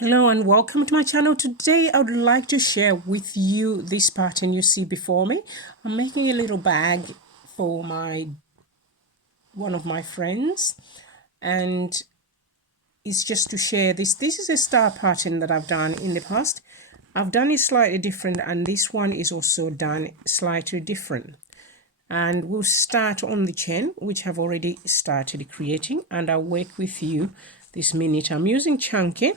Hello and welcome to my channel. Today I would like to share with you this pattern you see before me. I'm making a little bag for one of my friends, and it's just to share this. This is a star pattern that I've done in the past. I've done it slightly different, and this one is also done slightly different. And we'll start on the chain, which I've already started creating, and I'll work with you this minute. I'm using Chunky.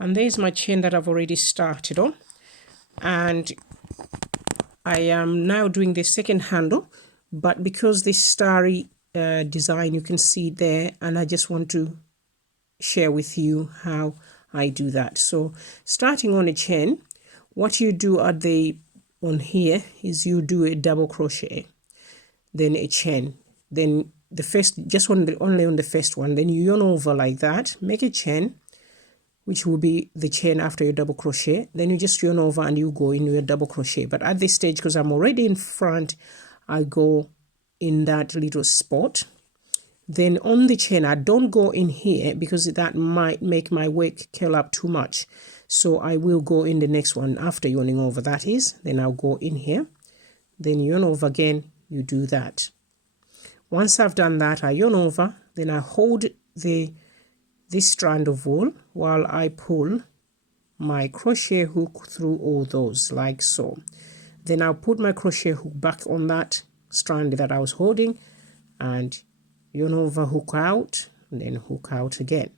And there's my chain that I've already started on, and I am now doing the second handle, but because this starry design you can see there, and I just want to share with you how I do that. So starting on a chain, what you do on here is you do a double crochet, then a chain, then the first, only on the first one, then you yarn over like that, make a chain, which will be the chain after your double crochet. Then you just yarn over and you go in your double crochet. But at this stage, because I'm already in front, I go in that little spot. Then on the chain, I don't go in here because that might make my work curl up too much. So I will go in the next one after yarning over, that is. Then I'll go in here. Then yarn over again, you do that. Once I've done that, I yarn over, then I hold this strand of wool while I pull my crochet hook through all those, like so. Then I'll put my crochet hook back on that strand that I was holding and yarn over, hook out, and then hook out again.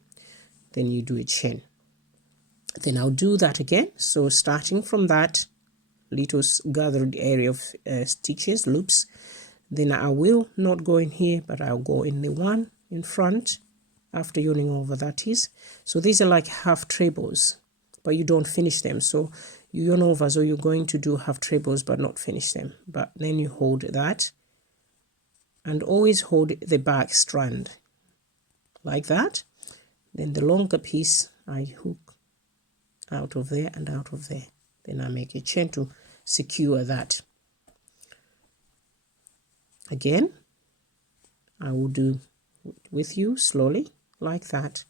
Then you do a chain. Then I'll do that again. So starting from that little gathered area of stitches, loops, then I will not go in here, but I'll go in the one in front after yarning over, that is. So these are like half trebles, but you don't finish them. So you yarn over, so you're going to do half trebles but not finish them. But then you hold that and always hold the back strand like that. Then the longer piece I hook out of there and out of there. Then I make a chain to secure that. Again, I will do with you slowly like that,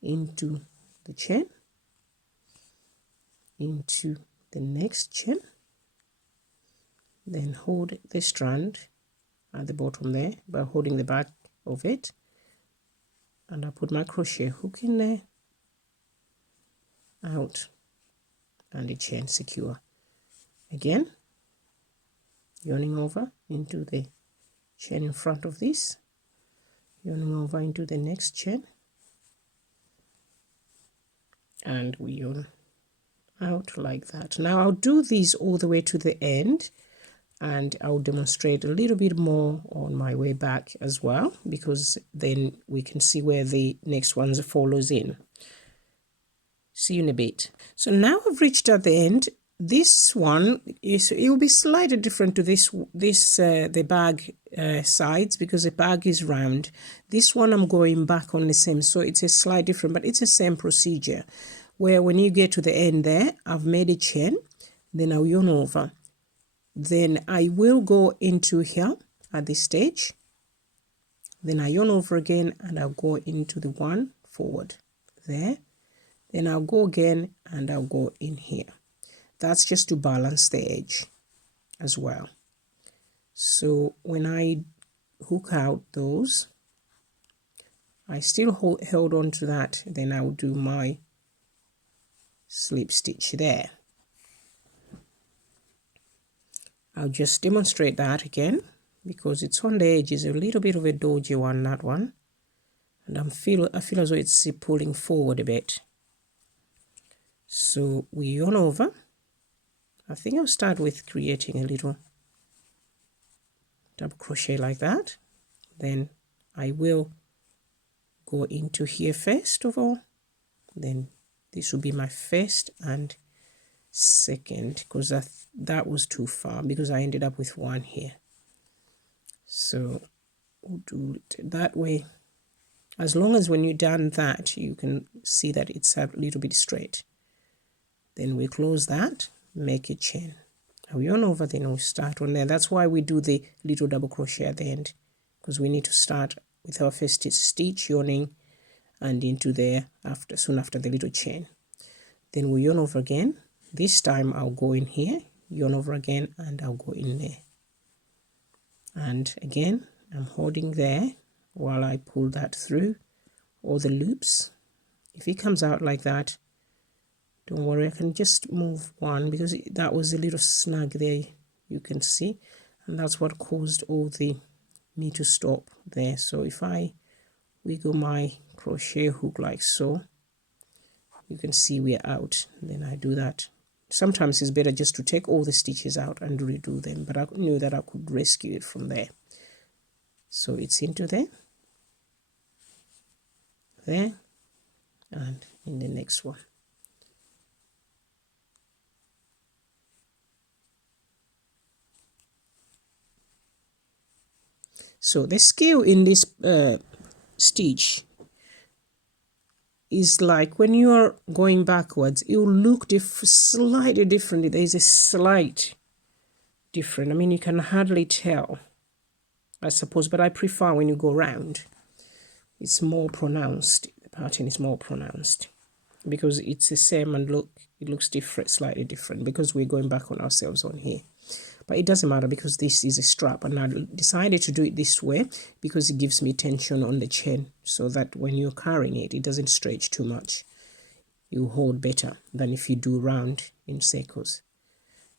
into the chain, into the next chain, then hold the strand at the bottom there by holding the back of it, and I put my crochet hook in there, out, and the chain secure. Again, yarning over into the chain in front of this, yarning over into the next chain, and we yarn out like that. Now I'll do these all the way to the end, and I'll demonstrate a little bit more on my way back as well, because then we can see where the next ones follows in. See you in a bit. So now I've reached at the end. This one it will be slightly different to the bag sides, because the bag is round. This one I'm going back on the same, so it's a slight different, but it's the same procedure, where when you get to the end there, I've made a chain, then I'll yarn over, then I will go into here at this stage, then I yarn over again and I'll go into the one forward there, then I'll go again and I'll go in here. That's just to balance the edge as well. So when I hook out those, I still held on to that, then I will do my slip stitch there. I'll just demonstrate that again, because it's on the edge, is a little bit of a dodgy one, that one, and I feel as though it's pulling forward a bit. So we yarn over. I think I'll start with creating a little double crochet like that. Then I will go into here first of all. Then this will be my first and second, because that was too far, because I ended up with one here. So we'll do it that way. As long as when you're done that, you can see that it's a little bit straight. Then we close that, make a chain. Now yarn over, then we'll start on there. That's why we do the little double crochet at the end, because we need to start with our first stitch yarning and into there after soon after the little chain. Then we yarn over again. This time I'll go in here, yarn over again, and I'll go in there. And again, I'm holding there while I pull that through all the loops. If it comes out like that, don't worry, I can just move one because that was a little snag there, you can see, and that's what caused all the me to stop there. So if I wiggle my crochet hook like so, you can see we're out. Then I do that. Sometimes it's better just to take all the stitches out and redo them, but I knew that I could rescue it from there. So it's into there, there, and in the next one. So the skill in this stitch is like when you're going backwards, it will look slightly differently. There's a slight different. I mean, you can hardly tell, I suppose, but I prefer when you go round. It's more pronounced. The pattern is more pronounced because it's the same and look, it looks different, slightly different because we're going back on ourselves on here. But it doesn't matter because this is a strap, and I decided to do it this way because it gives me tension on the chain so that when you're carrying it, it doesn't stretch too much. You hold better than if you do round in circles.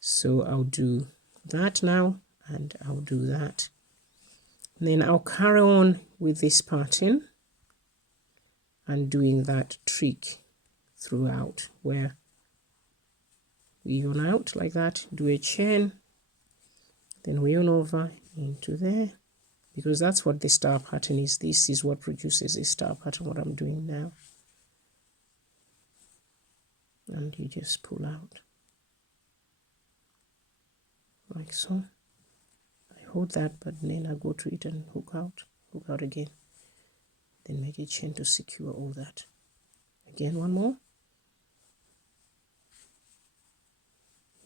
So I'll do that now, and I'll do that. And then I'll carry on with this pattern and doing that trick throughout where we yarn out like that, do a chain, then we yarn over into there, because that's what the star pattern is. This is what produces a star pattern, what I'm doing now. And you just pull out like so. I hold that, but then I go to it and hook out again, then make a chain to secure all that. Again, one more,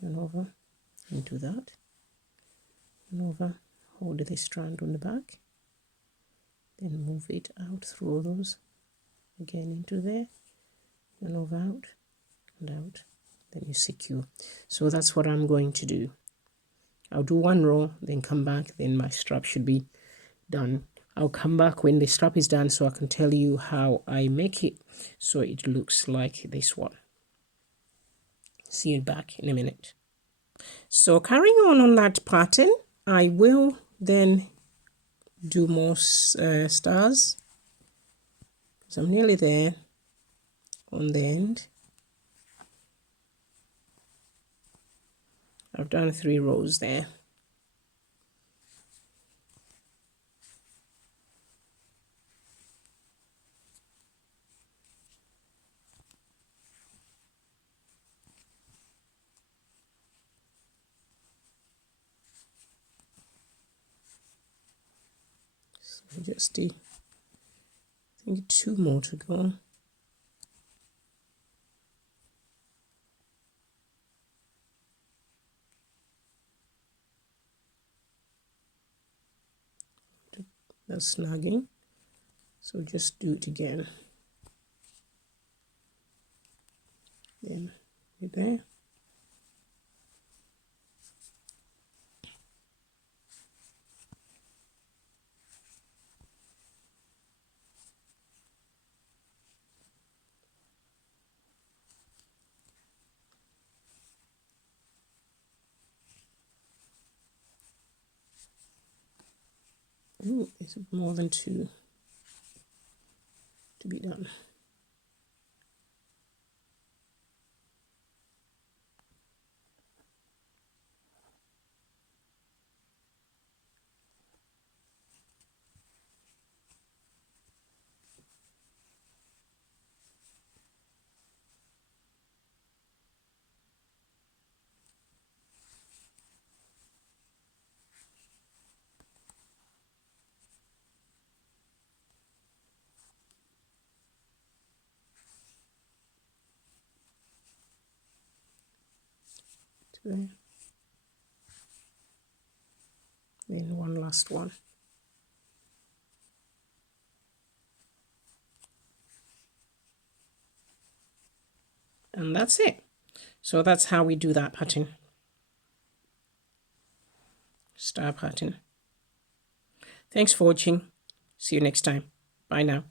yarn over into that, yarn over, hold the strand on the back, then move it out through all those, again into there, yarn over out and out, then you secure. So that's what I'm going to do. I'll do one row, then come back, then my strap should be done. I'll come back when the strap is done so I can tell you how I make it so it looks like this one. See you back in a minute. So carrying on that pattern, I will then do more stars, because I'm nearly there on the end. I've done 3 rows there. So just I think 2 more to go. That's snagging, so just do it again. Then you're there. Ooh, it's more than 2 to be done. There. Then one last one. and that's it. So that's how we do that pattern. Star pattern. Thanks for watching. See you next time. Bye now.